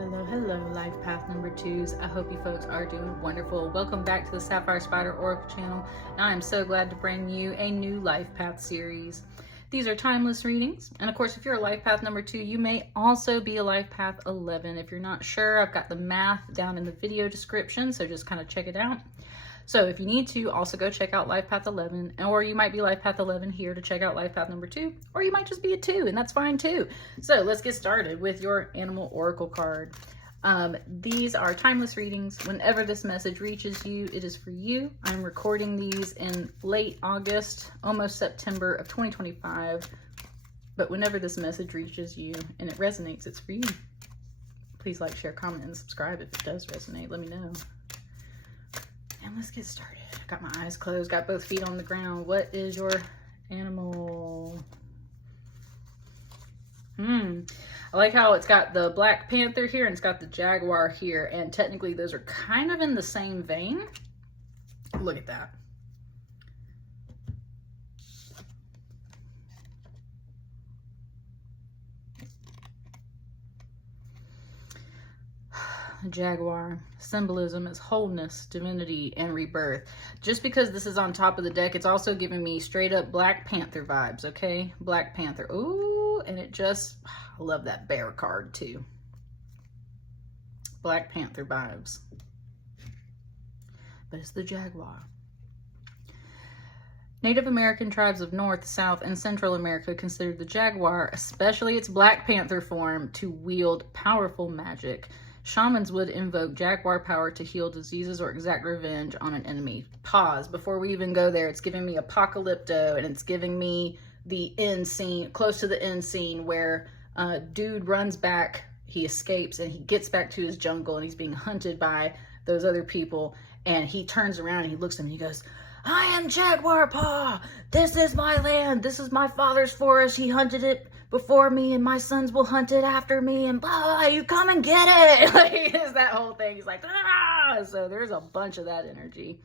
Hello, hello, life path number twos. I hope you folks are doing wonderful. Welcome back to the Sapphire Spider Oracle channel. And I am so glad to bring you a new life path series. These are timeless readings. And of course, if you're a life path number 2, you may also be a life path 11. If you're not sure, I've got the math down in the video description. So just kind of check it out. So if you need to, also go check out Life Path 11, or you might be Life Path 11 here to check out Life Path number 2, or you might just be a 2, and that's fine too. So let's get started with your Animal Oracle card. These are timeless readings. Whenever this message reaches you, it is for you. I'm recording these in late August, almost September of 2025. But whenever this message reaches you and it resonates, it's for you. Please like, share, comment, and subscribe if it does resonate. Let me know. And let's get started. Got my eyes closed, got both feet on the ground. What is your animal? I like how it's got the Black Panther here and it's got the Jaguar here. And technically those are kind of in the same vein. Look at that. Jaguar symbolism is wholeness, divinity, and rebirth. Just because this is on top of the deck, it's also giving me straight up Black Panther vibes. Okay, Black Panther. Ooh, and it just, I love that bear card too. Black Panther vibes, but it's the Jaguar. Native American tribes of North, South, and Central America considered the Jaguar, especially its Black Panther form, to wield powerful magic. Shamans would invoke Jaguar power to heal diseases or exact revenge on an enemy. Pause. Before we even go there, it's giving me Apocalypto, and it's giving me the end scene, close to the end scene, where dude runs back, he escapes, and he gets back to his jungle, and he's being hunted by those other people, and he turns around, and he looks at him, and he goes, "I am Jaguar Paw! This is my land! This is my father's forest! He hunted it before me, and my sons will hunt it after me, and blah, blah, you come and get it!" Like, it's that whole thing. He's like, ah! So there's a bunch of that energy.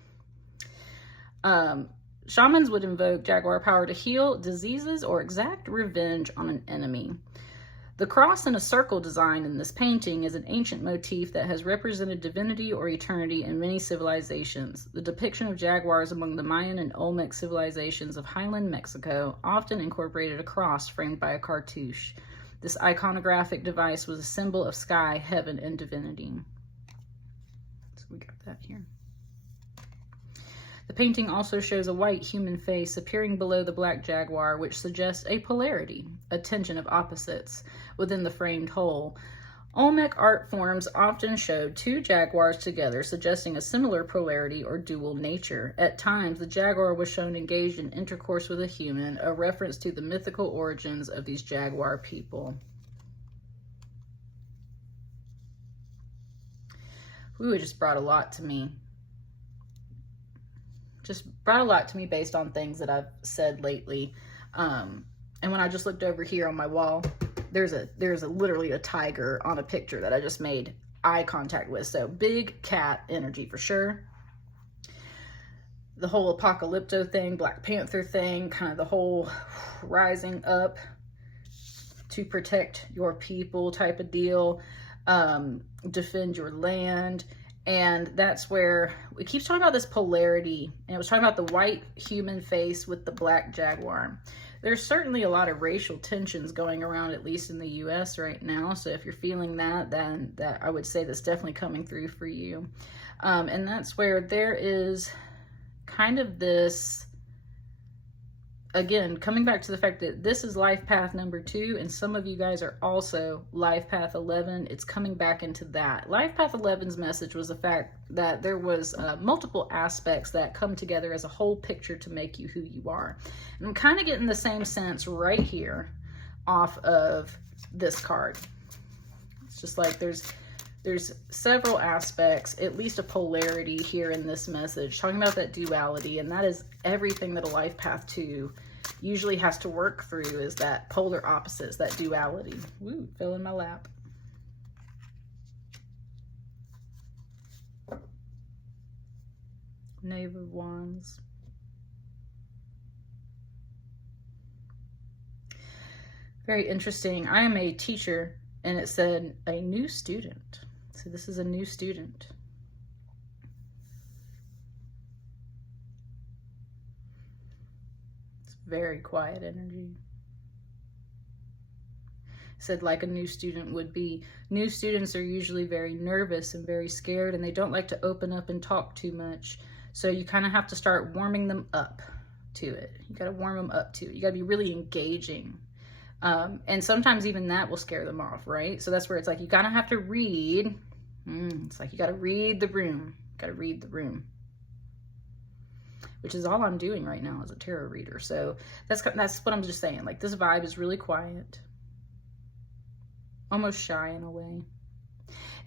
Shamans would invoke Jaguar power to heal diseases or exact revenge on an enemy. The cross in a circle design in this painting is an ancient motif that has represented divinity or eternity in many civilizations. The depiction of jaguars among the Mayan and Olmec civilizations of highland Mexico often incorporated a cross framed by a cartouche. This iconographic device was a symbol of sky, heaven, and divinity. So we got that here. The painting also shows a white human face appearing below the black jaguar, which suggests a polarity, a tension of opposites within the framed whole. Olmec art forms often showed two jaguars together, suggesting a similar polarity or dual nature. At times, the jaguar was shown engaged in intercourse with a human, a reference to the mythical origins of these jaguar people. Ooh, it just brought a lot to me. Based on things that I've said lately. And when I just looked over here on my wall, there's literally a tiger on a picture that I just made eye contact with. So big cat energy for sure. The whole Apocalypto thing, Black Panther thing, kind of the whole rising up to protect your people type of deal. Defend your land. And that's where it keeps talking about this polarity. And it was talking about the white human face with the black jaguar. There's certainly a lot of racial tensions going around, at least in the US right now. So if you're feeling that, then I would say that's definitely coming through for you. And that's where there is kind of this, again, coming back to the fact that this is life path number 2, and some of you guys are also life path 11. It's coming back into that. Life path 11's message was the fact that there was multiple aspects that come together as a whole picture to make you who you are. And I'm kind of getting the same sense right here off of this card. It's just like there's several aspects, at least a polarity here in this message, talking about that duality, and that is everything that a life path 2 usually has to work through, is that polar opposites, that duality. Woo, fell in my lap. Knave of Wands. Very interesting. I am a teacher and it said a new student. So this is a new student. It's very quiet energy. Said like a new student would be. New students are usually very nervous and very scared, and they don't like to open up and talk too much. So you kind of have to start warming them up to it. You got to warm them up to it. You got to be really engaging. And sometimes even that will scare them off, right? So that's where it's like you kind of have to read. It's like you got to read the room. Got to read the room. Which is all I'm doing right now as a tarot reader. So that's what I'm just saying. Like, this vibe is really quiet. Almost shy in a way.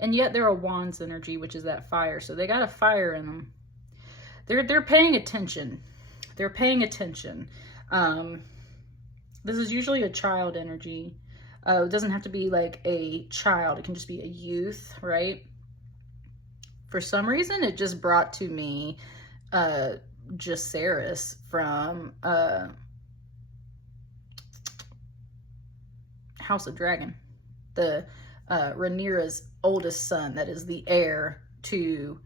And yet they're a wands energy, which is that fire. So they got a fire in them. They're paying attention. They're paying attention. This is usually a child energy. It doesn't have to be like a child. It can just be a youth, right? For some reason, it just brought to me Jacaerys from House of Dragon. The Rhaenyra's oldest son that is the heir to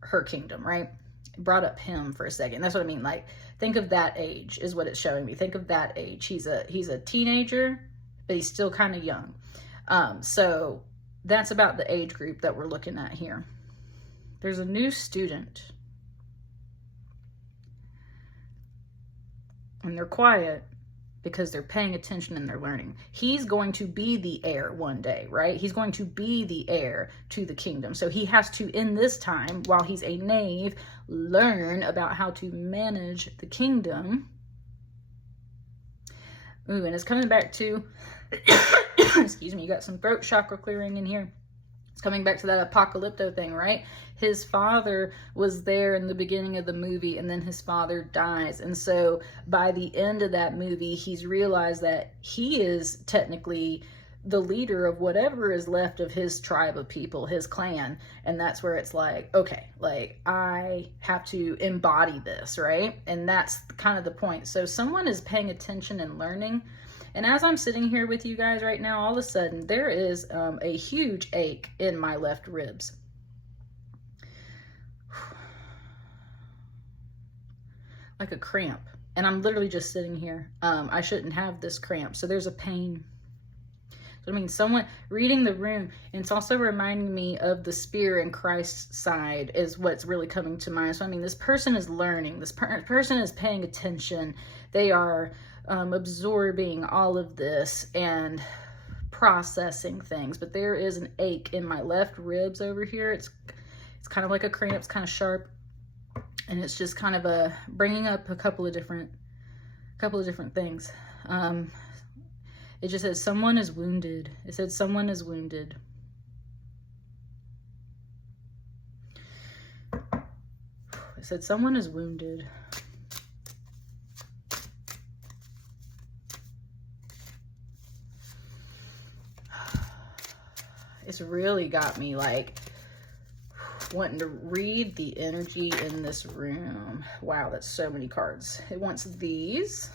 her kingdom, right? Brought up him for a second. That's what I mean. Like, think of that age is what it's showing me. Think of that age. He's a teenager, but he's still kind of young. So that's about the age group that we're looking at here. There's a new student. And they're quiet because they're paying attention and they're learning. He's going to be the heir one day, right? He's going to be the heir to the kingdom. So he has to, in this time, while he's a knave, learn about how to manage the kingdom. Ooh, and it's coming back to, excuse me, you got some throat chakra clearing in here. It's coming back to that apocalypto thing, right? His father was there in the beginning of the movie, and then his father dies. And so by the end of that movie, he's realized that he is technically the leader of whatever is left of his tribe of people, his clan. And that's where it's like, okay, like I have to embody this, right? And that's kind of the point. So someone is paying attention and learning. And as I'm sitting here with you guys right now, all of a sudden there is a huge ache in my left ribs. Like a cramp. And I'm literally just sitting here. I shouldn't have this cramp. So there's a pain. So I mean, someone reading the room, and it's also reminding me of the spear in Christ's side is what's really coming to mind. So I mean, this person is learning. This person is paying attention. They are absorbing all of this and processing things. But there is an ache in my left ribs over here. It's kind of like a cramp. It's kind of sharp. And it's just kind of bringing up a couple of different things. It just says someone is wounded. It said someone is wounded. It said someone is wounded. It's really got me like wanting to read the energy in this room. Wow, that's so many cards. It wants these.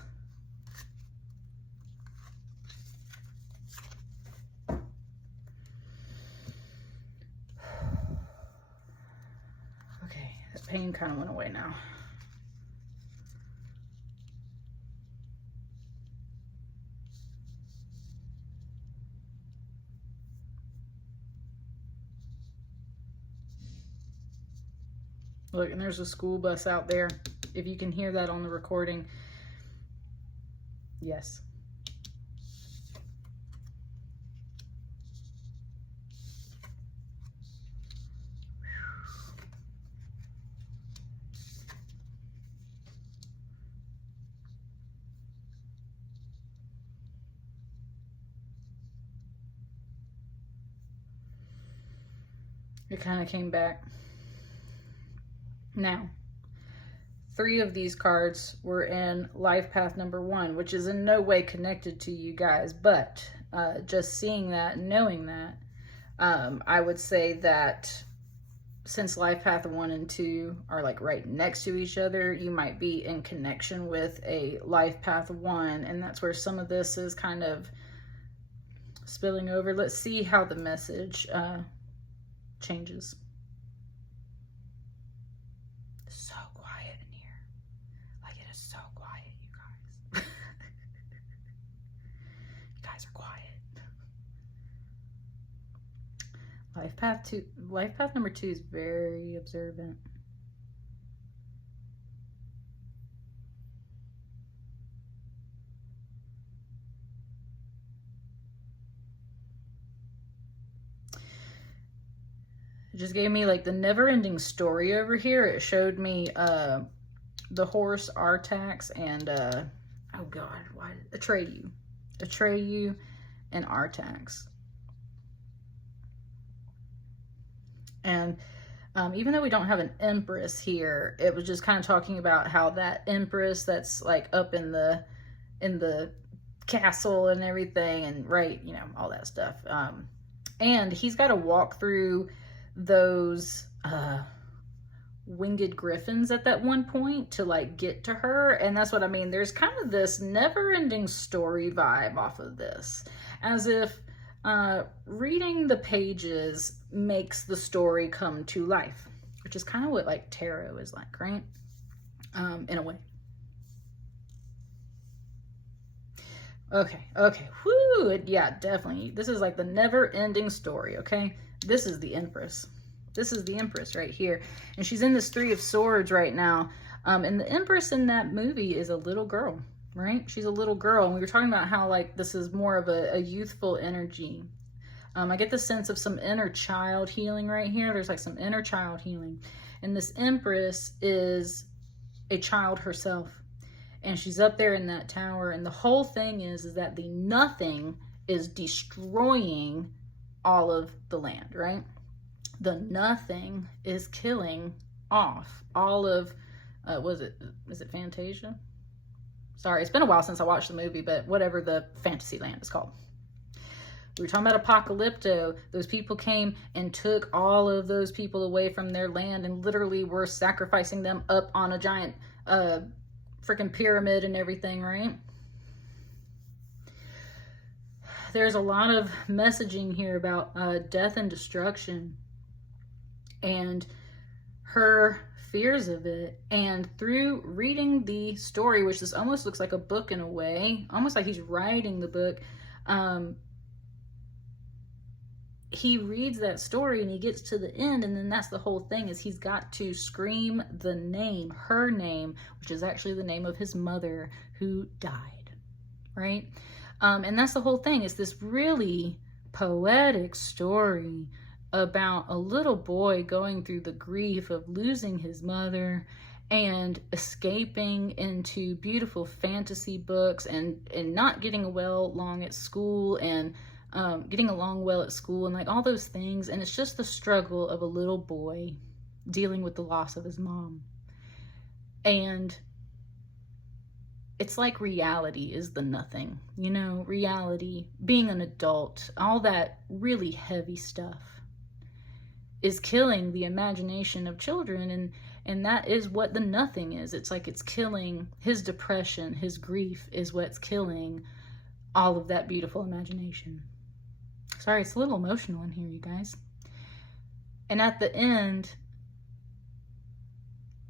Okay, that pain kind of went away now. Look, and there's a school bus out there. If you can hear that on the recording. Yes. It kind of came back. Now, 3 of these cards were in life path number 1, which is in no way connected to you guys, but just seeing that, knowing that, I would say that since life path 1 and 2 are like right next to each other, you might be in connection with a life path 1, and that's where some of this is kind of spilling over. Let's see how the message changes. So quiet in here. Like, it is so quiet, you guys. You guys are quiet. Life path number 2 is very observant. It just gave me like the never-ending story over here. It showed me the horse Artax and oh god, why Atreyu and Artax. And even though we don't have an empress here, it was just kind of talking about how that empress that's like up in the castle and everything, and right, you know, all that stuff. And he's got to walk through those winged griffins at that one point to like get to her, and that's what I mean. There's kind of this never-ending story vibe off of this, as if reading the pages makes the story come to life, which is kind of what like tarot is like, right? In a way. Okay, whoo, yeah, definitely. This is like the never-ending story, okay? This is the Empress. This is the Empress right here. And she's in this 3 of Swords right now. And the Empress in that movie is a little girl, right? She's a little girl. And we were talking about how like this is more of a youthful energy. I get the sense of some inner child healing right here. There's like some inner child healing. And this Empress is a child herself. And she's up there in that tower. And the whole thing is that the Nothing is destroying all of the land, right? The Nothing is killing off all of, is it Fantasia? Sorry, it's been a while since I watched the movie, but whatever the fantasy land is called. We were talking about Apocalypto. Those people came and took all of those people away from their land and literally were sacrificing them up on a giant freaking pyramid and everything, right? There's a lot of messaging here about death and destruction and her fears of it. And through reading the story, which this almost looks like a book in a way, almost like he's writing the book, he reads that story and he gets to the end, and then that's the whole thing, is he's got to scream the name, her name, which is actually the name of his mother who died, right? And that's the whole thing. It's this really poetic story about a little boy going through the grief of losing his mother and escaping into beautiful fantasy books and not getting along at school, and getting along well at school and like all those things. And it's just the struggle of a little boy dealing with the loss of his mom. And it's like reality is the Nothing, you know, reality, being an adult, all that really heavy stuff is killing the imagination of children. And that is what the Nothing is. It's like it's killing his depression, his grief is what's killing all of that beautiful imagination. Sorry, it's a little emotional in here, you guys. And at the end,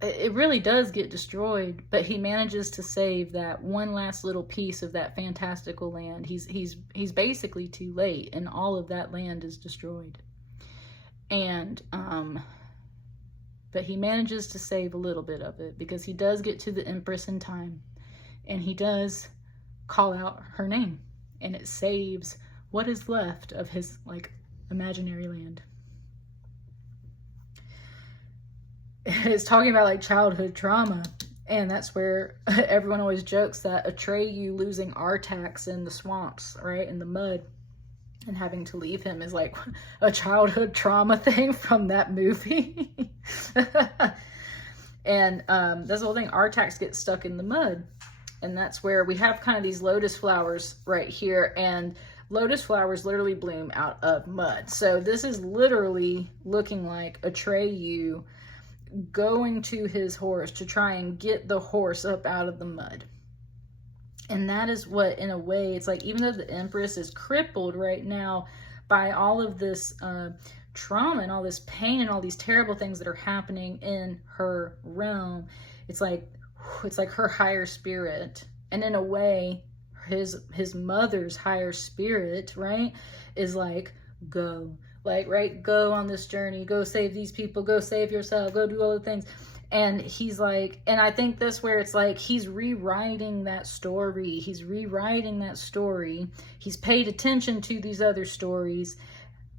it really does get destroyed, but he manages to save that one last little piece of that fantastical land. He's basically too late, and all of that land is destroyed. And but he manages to save a little bit of it, because he does get to the Empress in time, and he does call out her name, and it saves what is left of his like imaginary land. It's talking about like childhood trauma, and that's where everyone always jokes that Atreyu losing Artax in the swamps, right, in the mud, and having to leave him is like a childhood trauma thing from that movie. And that's the whole thing. Artax gets stuck in the mud, and that's where we have kind of these lotus flowers right here, and lotus flowers literally bloom out of mud. So this is literally looking like Atreyu going to his horse to try and get the horse up out of the mud. And that is what, in a way, it's like, even though the Empress is crippled right now by all of this trauma and all this pain and all these terrible things that are happening in her realm, it's like her higher spirit, and in a way his mother's higher spirit, right, is like, go, like, right, go on this journey, go save these people, go save yourself, go do all the things. And he's like, and I think this where it's like, he's rewriting that story. He's rewriting that story. He's paid attention to these other stories.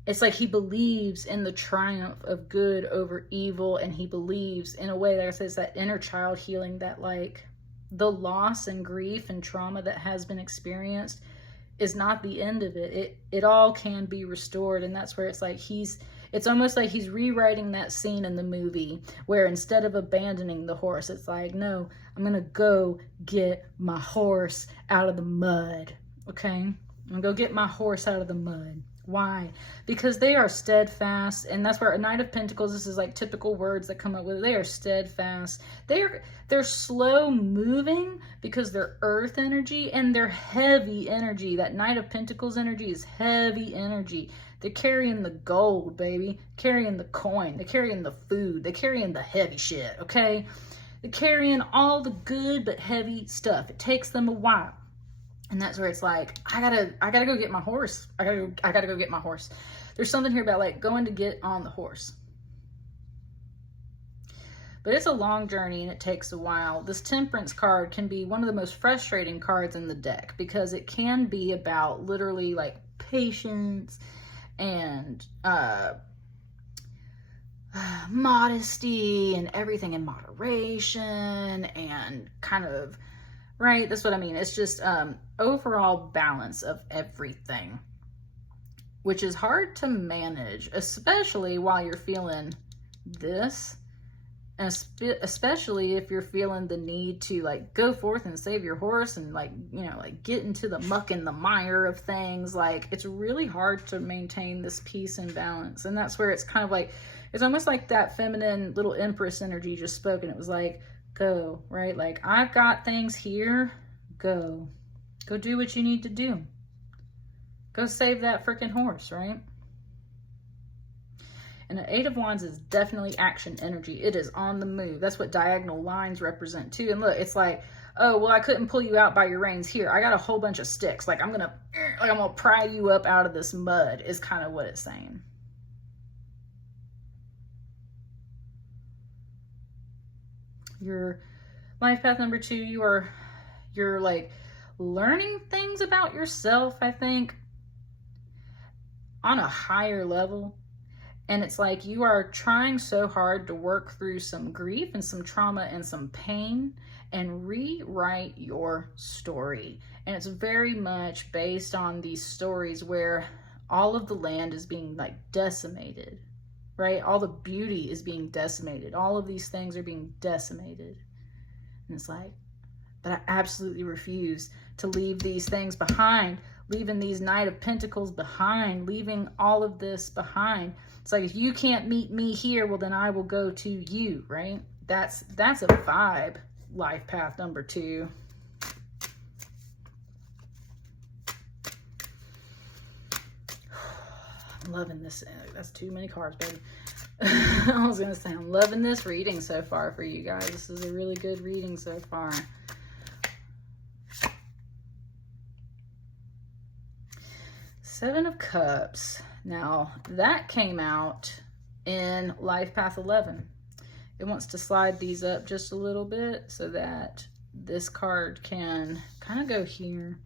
It's like he believes in the triumph of good over evil. And he believes, in a way, like I said, it's that inner child healing, that like the loss and grief and trauma that has been experienced is not the end of it. It all can be restored. And that's where it's like it's almost like he's rewriting that scene in the movie where instead of abandoning the horse, it's like, no, I'm going to go get my horse out of the mud. Okay? I'm going to go get my horse out of the mud. Why? Because they are steadfast, and that's where a Knight of Pentacles, this is like typical words that come up with it. They are steadfast. They're slow moving because they're earth energy, and they're heavy energy. That Knight of Pentacles energy is heavy energy. They're carrying the gold, baby. Carrying the coin. They're carrying the food. They're carrying the heavy shit, okay? They're carrying all the good but heavy stuff. It takes them a while. And that's where it's like, I gotta go get my horse. I gotta go get my horse. There's something here about like going to get on the horse. But it's a long journey and it takes a while. This Temperance card can be one of the most frustrating cards in the deck because it can be about literally like patience and modesty and everything in moderation and kind of, right, that's what I mean. It's just overall balance of everything, which is hard to manage, especially while you're feeling this, and especially if you're feeling the need to like go forth and save your horse and like, you know, like get into the muck and the mire of things. Like, it's really hard to maintain this peace and balance. And that's where it's kind of like, it's almost like that feminine little Empress energy just spoke, and it was like, go, right? Like, I've got things here. Go do what you need to do. Go save that freaking horse, right? And the Eight of Wands is definitely action energy. It is on the move. That's what diagonal lines represent too. And look, it's like, oh, well, I couldn't pull you out by your reins. Here, I got a whole bunch of sticks. Like, I'm gonna pry you up out of this mud, is kind of what it's saying. Your life path number 2, you're like learning things about yourself, I think, on a higher level. And it's like you are trying so hard to work through some grief and some trauma and some pain and rewrite your story. And it's very much based on these stories where all of the land is being like decimated, right? All the beauty is being decimated. All of these things are being decimated. And it's like, but I absolutely refuse to leave these things behind, leaving these Knight of Pentacles behind, leaving all of this behind. It's like, if you can't meet me here, well, then I will go to you, right? That's a vibe, life path number 2. I'm loving this. That's too many cards, baby. I was gonna say, I'm loving this reading so far for you guys. This is a really good reading so far. Seven of Cups. Now, that came out in Life Path 11. It wants to slide these up just a little bit so that this card can kind of go here.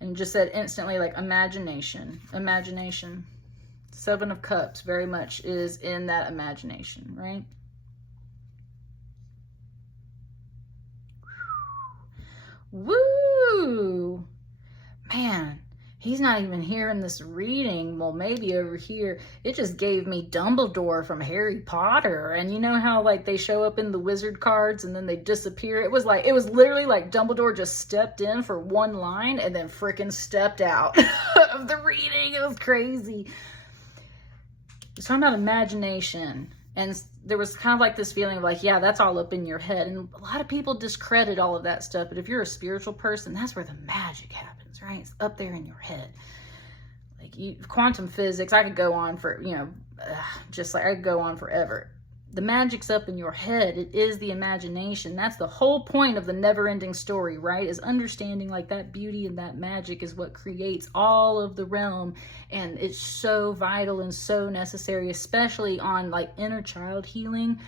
And just said instantly, like, imagination. Imagination. Seven of Cups very much is in that imagination, right? Woo! Man, he's not even here in this reading. Well, maybe over here. It just gave me Dumbledore from Harry Potter. And you know how like they show up in the wizard cards and then they disappear? It was literally like Dumbledore just stepped in for one line and then freaking stepped out of the reading. It was crazy. It's talking about imagination. And there was kind of like this feeling of like, yeah, that's all up in your head. And a lot of people discredit all of that stuff. But if you're a spiritual person, that's where the magic happens, right? It's up there in your head. Like quantum physics, I could go on for, just like I could go on forever. The magic's up in your head. It is the imagination. That's the whole point of the never-ending story, right? Is understanding like that beauty and that magic is what creates all of the realm. And it's so vital and so necessary, especially on like inner child healing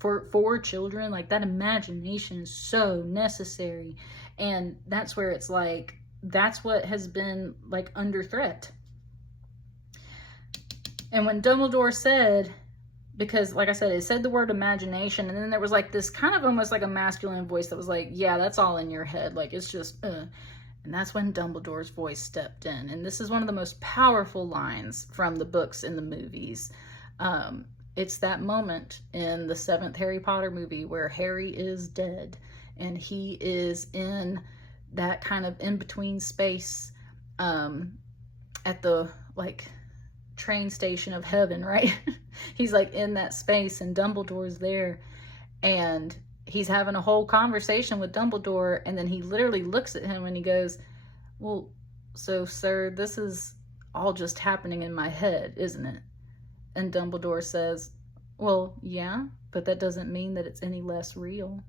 for children. Like that imagination is so necessary. And that's where it's like, that's what has been like under threat. And when Dumbledore said, because like I said, it said the word imagination, and then there was like this kind of almost like a masculine voice that was like, yeah, that's all in your head. Like, it's just, And that's when Dumbledore's voice stepped in. And this is one of the most powerful lines from the books and the movies. It's that moment in the 7th Harry Potter movie where Harry is dead and he is in that kind of in-between space at the like train station of heaven, right? He's like in that space and Dumbledore's there and he's having a whole conversation with Dumbledore, and then he literally looks at him and he goes, well, so sir, this is all just happening in my head, isn't it? And Dumbledore says, well, yeah, but that doesn't mean that it's any less real.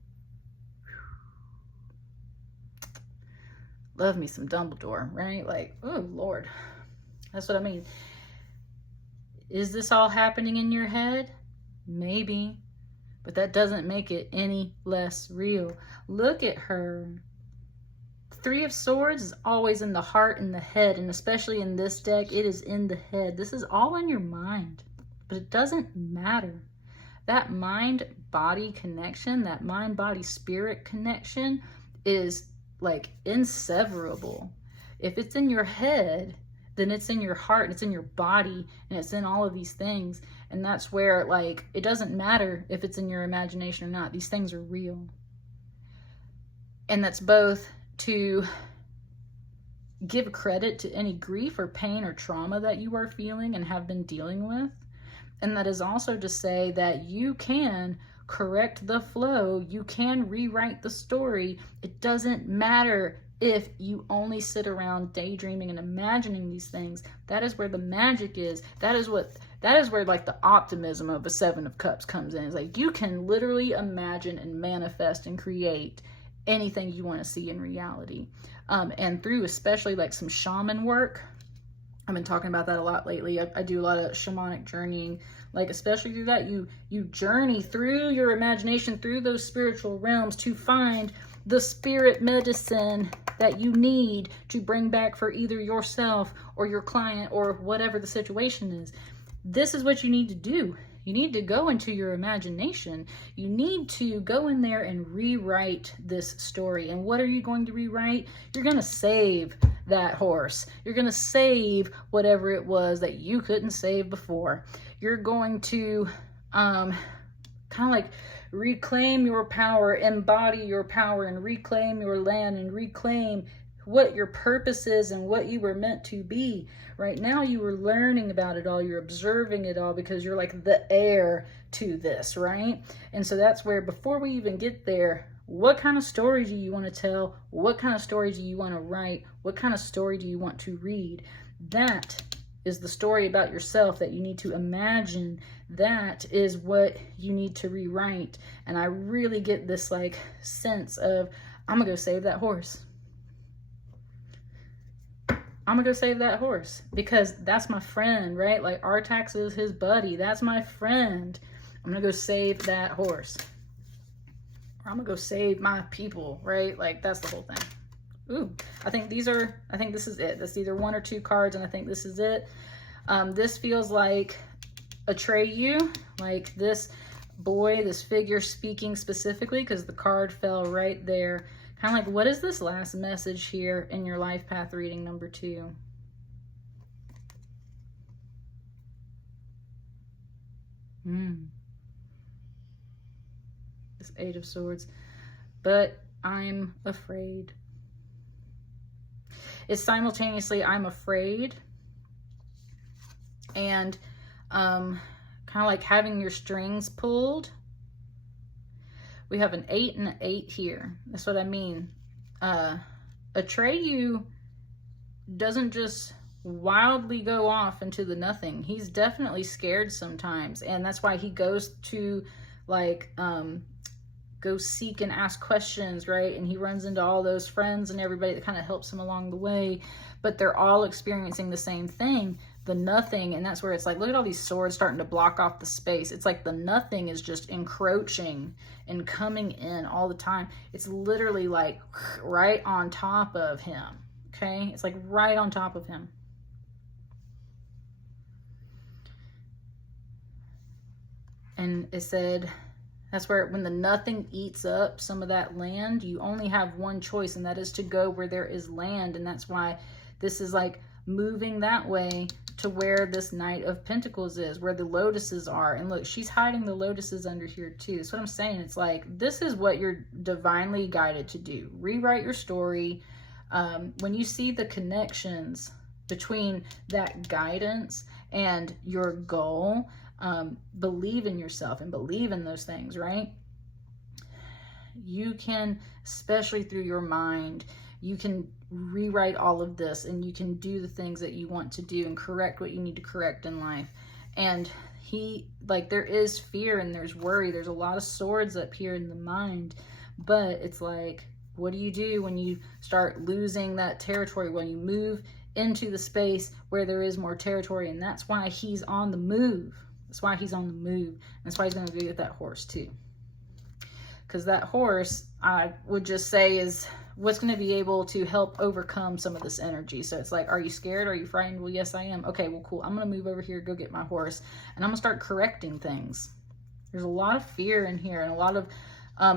Love me some Dumbledore, right? Like, oh Lord, that's what I mean. Is this all happening in your head? Maybe, but that doesn't make it any less real. Look at her. 3 of Swords is always in the heart and the head, and especially in this deck, it is in the head. This is all in your mind, but it doesn't matter. That mind-body connection, that mind-body-spirit connection is like inseverable. If it's in your head, then it's in your heart, and it's in your body, and it's in all of these things. And that's where, like, it doesn't matter if it's in your imagination or not. These things are real. And that's both to give credit to any grief or pain or trauma that you are feeling and have been dealing with. And that is also to say that you can correct the flow. You can rewrite the story. It doesn't matter if you only sit around daydreaming and imagining these things. That is where the magic is. That is where like the optimism of a 7 of Cups comes in. It's like you can literally imagine and manifest and create anything you want to see in reality. And through especially like some shaman work, I've been talking about that a lot lately. I do a lot of shamanic journeying, like especially through that, you journey through your imagination, through those spiritual realms to find the spirit medicine that you need to bring back for either yourself or your client or whatever the situation is. This is what you need to do. You need to go into your imagination. You need to go in there and rewrite this story. And what are you going to rewrite? You're going to save that horse. You're going to save whatever it was that you couldn't save before. You're going to kind of like reclaim your power, embody your power, and reclaim your land and reclaim what your purpose is and what you were meant to be. Right now you are learning about it all, you're observing it all because you're like the heir to this, right? And so that's where, before we even get there, what kind of story do you want to tell? What kind of story do you want to write? What kind of story do you want to read? That is the story about yourself that you need to imagine. That is what you need to rewrite. And I really get this like sense of, I'm gonna go save that horse. I'm gonna go save that horse because that's my friend, right? Like Artax is his buddy. That's my friend. I'm gonna go save that horse. Or I'm gonna go save my people, right? Like that's the whole thing. Ooh, I think this is it. That's either 1 or 2 cards, and I think this is it. This feels like Atreyu, like this boy, this figure speaking specifically, because the card fell right there. Kind of like, what is this last message here in your life path reading number 2? This 8 of Swords. But I'm afraid. It's simultaneously I'm afraid and kind kind of like having your strings pulled. We have an 8 and an 8 here. That's what I mean. Atreyu doesn't just wildly go off into the nothing. He's definitely scared sometimes, and that's why he goes to like go seek and ask questions, right? And he runs into all those friends and everybody that kind of helps him along the way, but they're all experiencing the same thing, the nothing. And that's where it's like, look at all these swords starting to block off the space. It's like the nothing is just encroaching and coming in all the time. It's literally like right on top of him. Okay, it's like right on top of him. And it said, that's where when the nothing eats up some of that land, you only have one choice, and that is to go where there is land. And that's why this is like moving that way to where this Knight of Pentacles is, where the lotuses are. And look, she's hiding the lotuses under here too. That's what I'm saying. It's like, this is what you're divinely guided to do. Rewrite your story. When you see the connections between that guidance and your goal, believe in yourself and believe in those things, right? You can, especially through your mind, you can rewrite all of this, and you can do the things that you want to do and correct what you need to correct in life. And there is fear and there's worry. There's a lot of swords up here in the mind, but it's like, what do you do when you start losing that territory, when you move into the space where there is more territory? And that's why he's on the move. That's why he's on the move. That's why he's going to be with that horse too. Because that horse, I would just say, is what's going to be able to help overcome some of this energy. So it's like, are you scared? Are you frightened? Well, yes, I am. Okay, well, cool. I'm going to move over here, go get my horse, and I'm going to start correcting things. There's a lot of fear in here and a lot of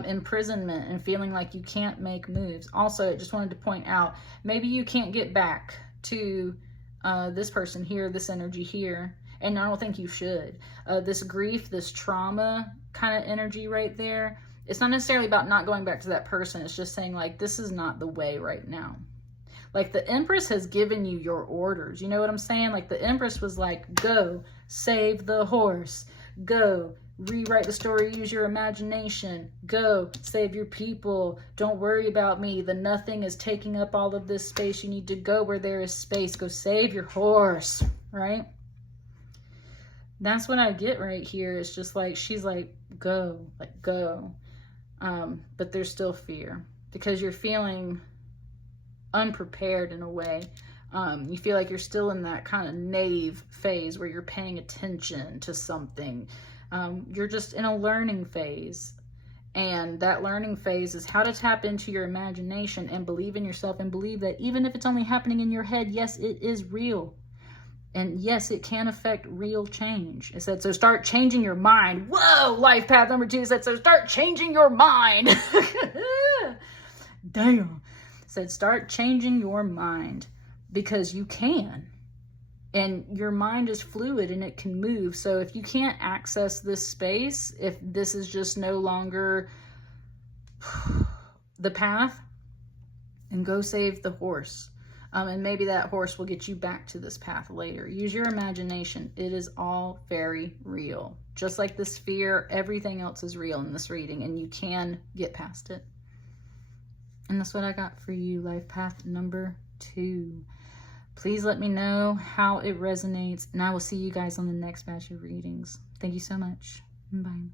imprisonment and feeling like you can't make moves. Also, I just wanted to point out, maybe you can't get back to this person here, this energy here. And I don't think you should. This grief, this trauma kind of energy right there, it's not necessarily about not going back to that person. It's just saying, like, this is not the way right now. Like, the Empress has given you your orders. You know what I'm saying? Like, the Empress was like, go, save the horse. Go, rewrite the story, use your imagination. Go, save your people. Don't worry about me. The nothing is taking up all of this space. You need to go where there is space. Go save your horse, right? That's what I get right here. It's just like, she's like, go, like, go. But there's still fear because you're feeling unprepared in a way. You feel like you're still in that kind of naive phase where you're paying attention to something. You're just in a learning phase. And that learning phase is how to tap into your imagination and believe in yourself and believe that even if it's only happening in your head, yes, it is real. And yes, it can affect real change. It said, so start changing your mind. Whoa, life path number 2 said, so start changing your mind. Damn. It said, start changing your mind because you can. And your mind is fluid and it can move. So if you can't access this space, if this is just no longer the path, then go save the horse. And maybe that horse will get you back to this path later. Use your imagination. It is all very real. Just like this fear, everything else is real in this reading, and you can get past it. And that's what I got for you, life path number 2. Please let me know how it resonates, and I will see you guys on the next batch of readings. Thank you so much. Bye.